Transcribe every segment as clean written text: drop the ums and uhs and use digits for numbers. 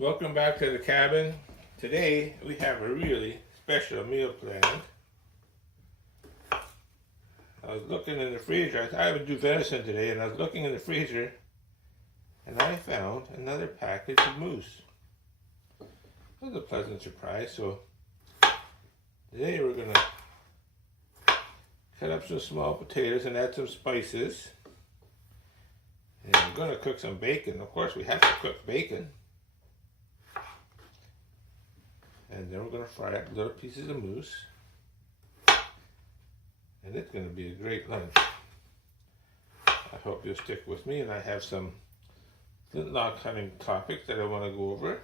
Welcome back to the cabin. Today we have a really special meal planned. I was looking in the freezer. I thought I would do venison today, and I was looking in the freezer and I found another package of moose. It was a pleasant surprise. So today we're going to cut up some small potatoes and add some spices. And I'm going to cook some bacon. Of course, we have to cook bacon. And then we're going to fry up little pieces of moose. And it's going to be a great lunch. I hope you'll stick with me. And I have some flintlock hunting topics that I want to go over.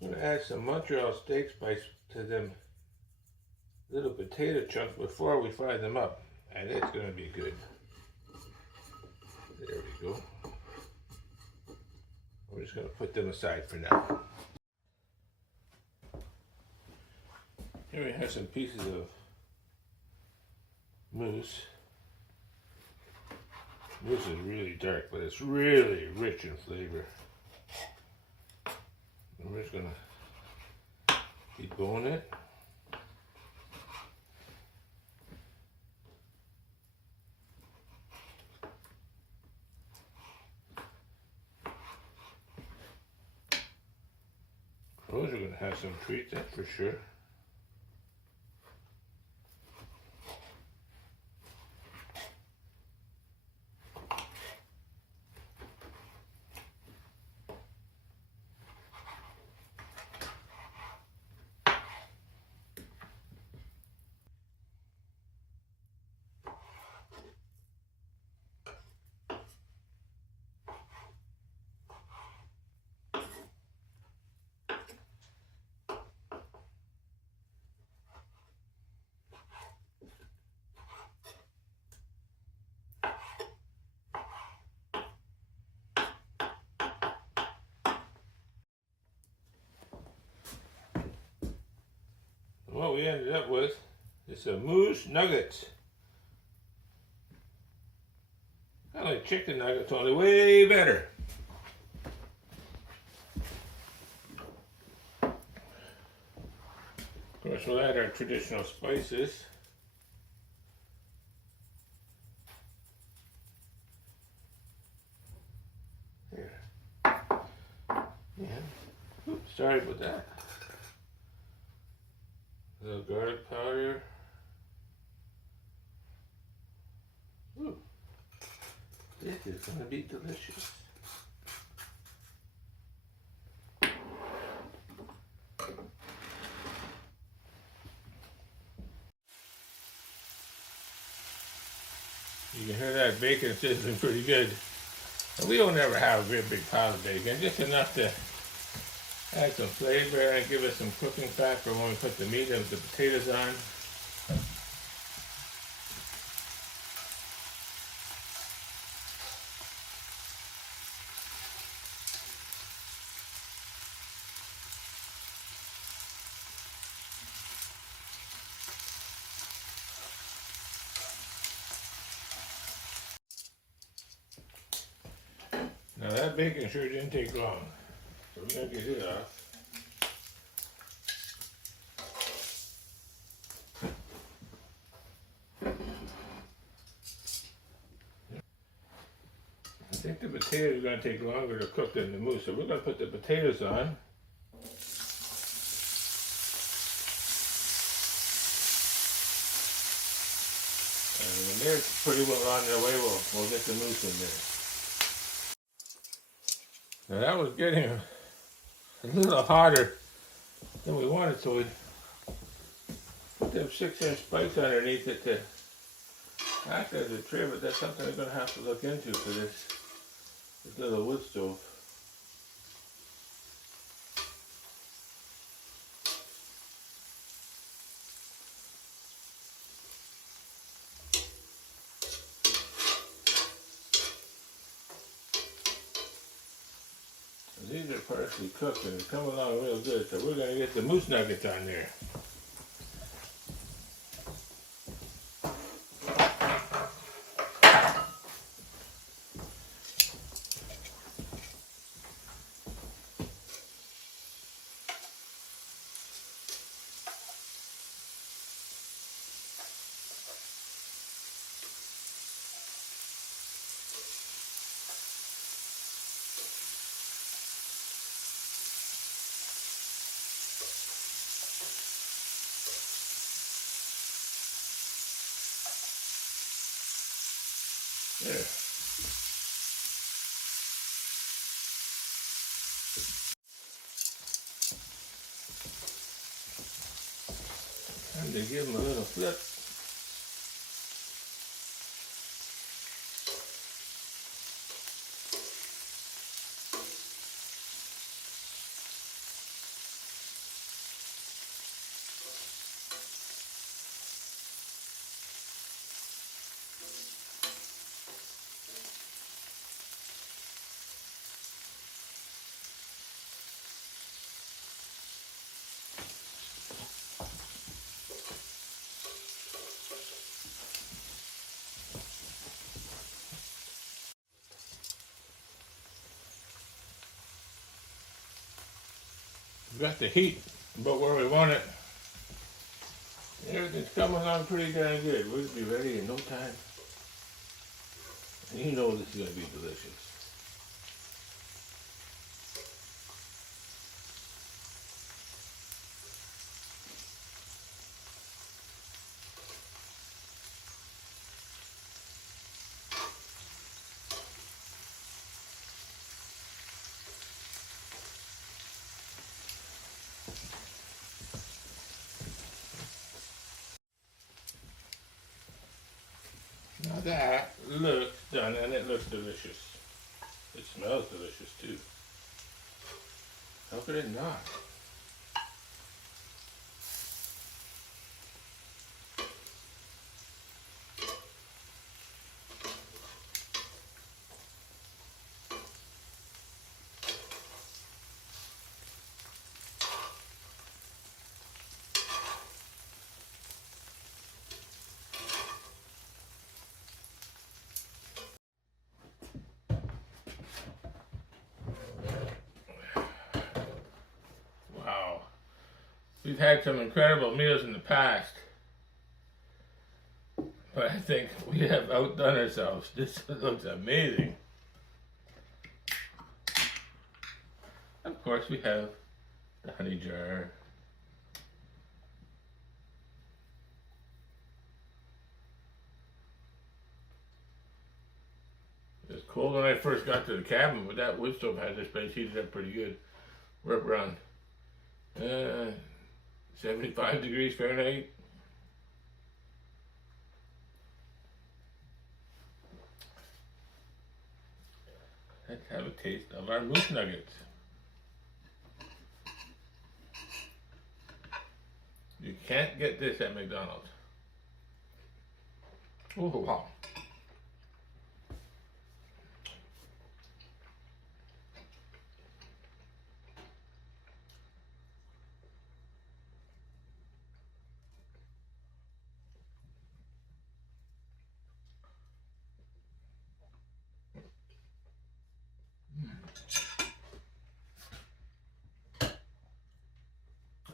I'm going to add some Montreal steak spice to them little potato chunks before we fry them up, and it's going to be good. There we go. We're just going to put them aside for now. Here we have some pieces of moose. Moose is really dark, but it's really rich in flavor. And we're just going to debone it. Those are going to have some treats, that's for sure. What we ended up with is some moose nuggets. Kind of like chicken nuggets, only way better. Of course, we'll add our traditional spices. Here. Yeah. Oops, sorry about that. A little garlic powder. Ooh, this is going to be delicious. You can hear that bacon sizzling pretty good. And we don't ever have a great big pile of bacon, just enough to add some flavor and give us some cooking fat for when we put the meat of the potatoes on. Now that bacon sure didn't take long, so we're going to get it off. I think the potatoes are going to take longer to cook than the moose, so we're going to put the potatoes on. And when they're pretty well on their way, we'll get the moose in there. Now that was getting a little hotter than we wanted, so we put them 6-inch spikes underneath it to act as a tray, but that's something we're going to have to look into for this little wood stove. these are partially cooked and they come along real good, so we're going to get the moose nuggets on there. There. Time to give them a little flip. We've got the heat about where we want it. Everything's coming along pretty darn good. We'll be ready in no time. And you know this is going to be delicious. Now that looks done, and it looks delicious. It smells delicious too. How could it not? We've had some incredible meals in the past, but I think we have outdone ourselves. This looks amazing. Of course, we have the honey jar. It was cold when I first got to the cabin, but that wood stove had this place heated up pretty good. We're up around 75 degrees Fahrenheit. Let's have a taste of our moose nuggets. You can't get this at McDonald's. Oh, wow.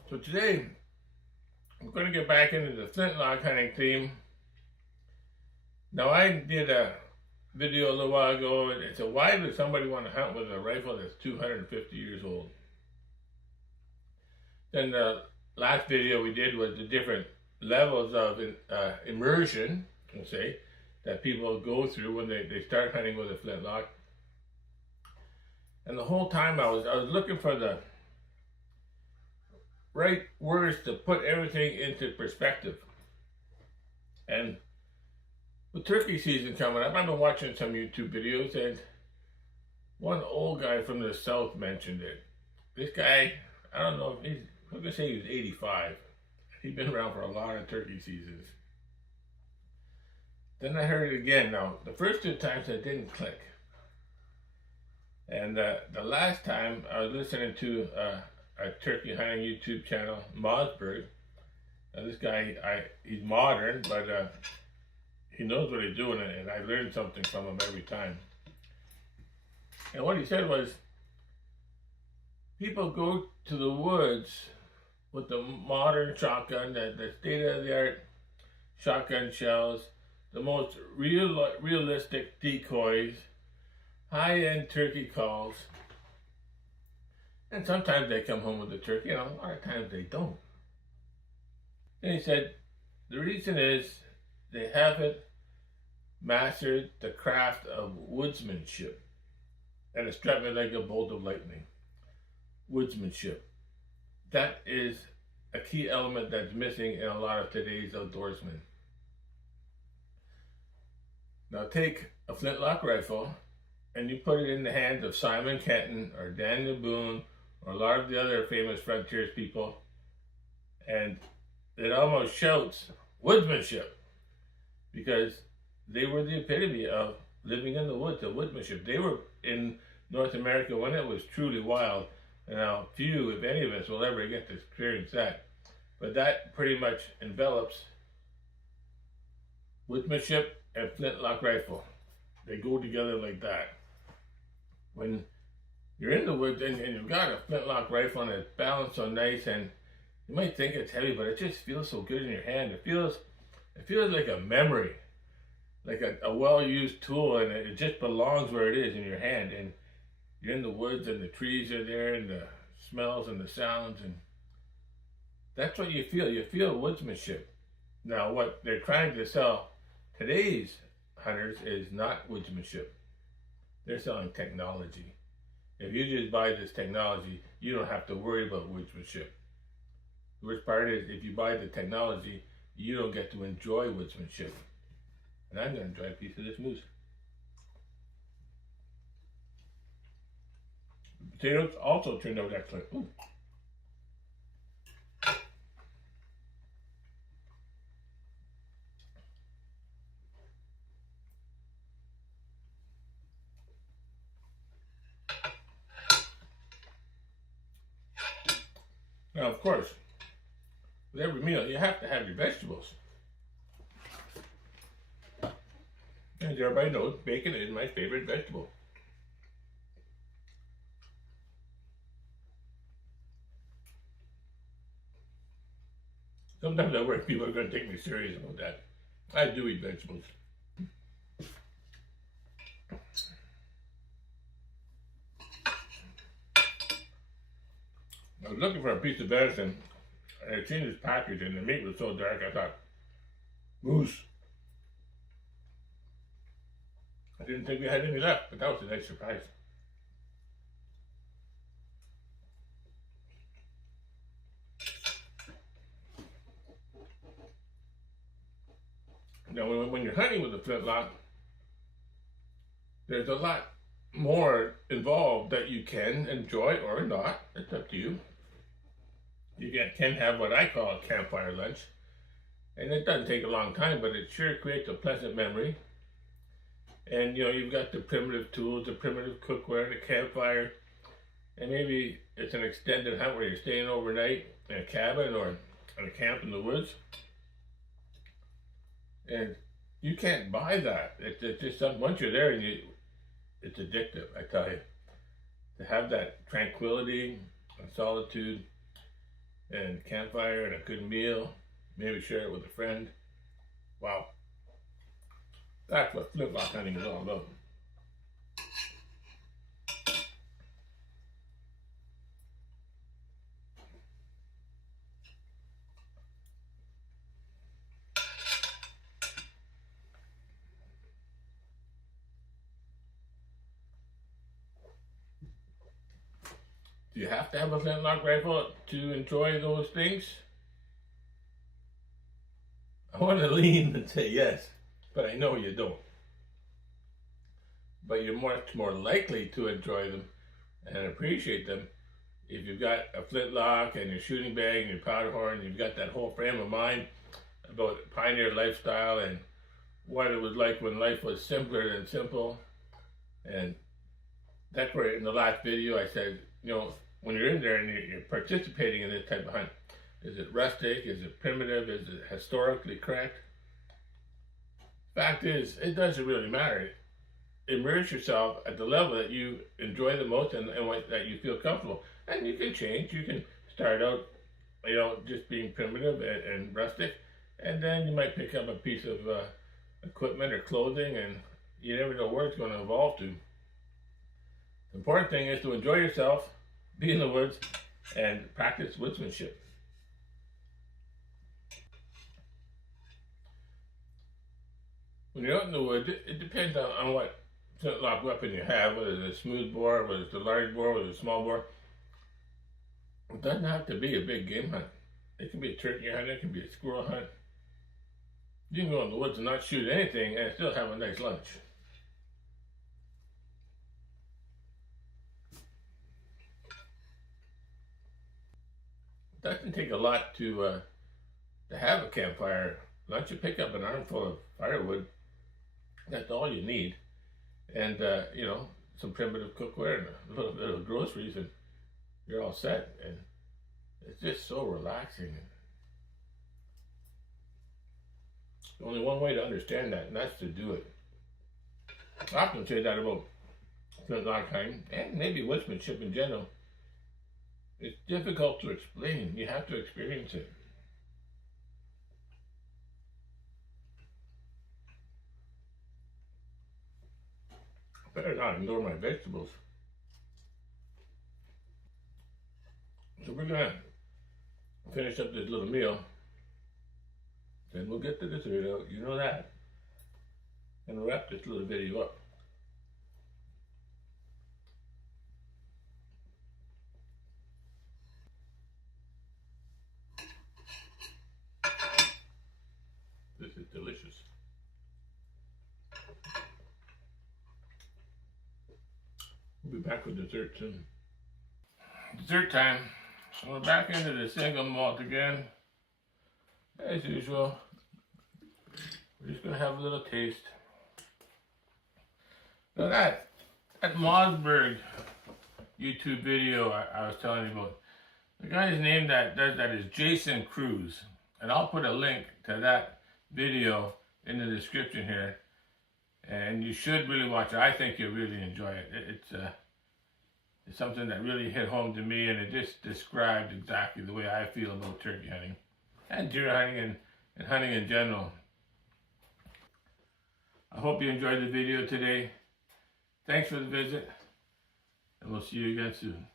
So today, we're going to get back into the flintlock hunting theme. Now, I did a video a little while ago. It's a why would somebody want to hunt with a rifle that's 250 years old? Then the last video we did was the different levels of immersion, let's say, that people go through when they start hunting with a flintlock. And the whole time I was looking for the right words to put everything into perspective. And with turkey season coming up, I've been watching some YouTube videos, and one old guy from the South mentioned it. This guy, I don't know if I'm gonna say he was 85. He'd been around for a lot of turkey seasons. Then I heard it again. Now, the first two times it didn't click. And the last time I was listening to a turkey hunting YouTube channel, Mossberg. This guy, he's modern, but he knows what he's doing, and I learned something from him every time. And what he said was, people go to the woods with the modern shotgun, the state-of-the-art shotgun shells, the most realistic decoys, high-end turkey calls, and sometimes they come home with the turkey, and a lot of times they don't. And he said, the reason is they haven't mastered the craft of woodsmanship. And it struck me like a bolt of lightning. Woodsmanship. That is a key element that's missing in a lot of today's outdoorsmen. Now take a flintlock rifle and you put it in the hands of Simon Kenton or Daniel Boone or a lot of the other famous frontiers people, and it almost shouts woodsmanship, because they were the epitome of living in the woods, of woodsmanship. They were in North America when it was truly wild. And now few, if any of us, will ever get to experience that. But that pretty much envelops woodsmanship and flintlock rifle. They go together like that. When you're in the woods and you've got a flintlock rifle and it's balanced so nice, and you might think it's heavy, but it just feels so good in your hand. It feels like a memory, like a well-used tool, and it just belongs where it is in your hand. And you're in the woods and the trees are there and the smells and the sounds, and that's what you feel. You feel woodsmanship. Now, what they're trying to sell today's hunters is not woodsmanship. They're selling technology. If you just buy this technology, you don't have to worry about woodsmanship. The worst part is, if you buy the technology, you don't get to enjoy woodsmanship. And I'm going to enjoy a piece of this moose. The potatoes also turned out excellent. Ooh. Now, of course, with every meal, you have to have your vegetables. As everybody knows, bacon is my favorite vegetable. Sometimes I worry people are going to take me serious about that. I do eat vegetables. I was looking for a piece of venison, and I seen this package, and the meat was so dark, I thought, moose. I didn't think we had any left, but that was a nice surprise. Now, when you're hunting with a flintlock, there's a lot more involved that you can enjoy or not. It's up to you. You can have what I call a campfire lunch, and it doesn't take a long time, but it sure creates a pleasant memory. And you've got the primitive tools, the primitive cookware, the campfire, and maybe it's an extended hunt where you're staying overnight in a cabin or in a camp in the woods. And you can't buy that. It's just something, once you're there, and it's addictive, I tell you. To have that tranquility and solitude and campfire and a good meal, maybe share it with a friend. Wow. That's what flintlock hunting is all about. Do you have to have a flintlock rifle to enjoy those things? I want to lean and say yes, but I know you don't. But you're much more likely to enjoy them and appreciate them if you've got a flintlock and your shooting bag and your powder horn. You've got that whole frame of mind about pioneer lifestyle and what it was like when life was simpler than simple. And That's where in the last video I said, when you're in there and you're participating in this type of hunt, is it rustic? Is it primitive? Is it historically correct? Fact is, it doesn't really matter. Immerse yourself at the level that you enjoy the most and that you feel comfortable. And you can change. You can start out, just being primitive and rustic, and then you might pick up a piece of equipment or clothing, and you never know where it's going to evolve to. The important thing is to enjoy yourself, be in the woods, and practice woodsmanship. When you're out in the woods, it depends on what flintlock weapon you have, whether it's a smooth bore, whether it's a large bore, whether it's a small bore. It doesn't have to be a big game hunt. It can be a turkey hunt, it can be a squirrel hunt. You can go in the woods and not shoot anything and still have a nice lunch. It doesn't take a lot to have a campfire lunch. You pick up an armful of firewood. That's all you need. And, some primitive cookware and a little bit of groceries, and you're all set. And it's just so relaxing. There's only one way to understand that, and that's to do it. I often say that about flintlock hunting, and maybe woodsmanship in general. It's difficult to explain. You have to experience it. Better not ignore my vegetables. So we're gonna finish up this little meal. Then we'll get the dessert out, you know that. And we'll wrap this little video up. This is delicious. We'll be back with dessert soon. Dessert time. So we're back into the single malt again. As usual. We're just gonna have a little taste. Now that Mossberg YouTube video I was telling you about, the guy's name that does that is Jason Cruz. And I'll put a link to that video in the description here. And you should really watch it. I think you'll really enjoy it. It's something that really hit home to me, and it just described exactly the way I feel about turkey hunting and deer hunting and hunting in general. I hope you enjoyed the video today. Thanks for the visit, and we'll see you again soon.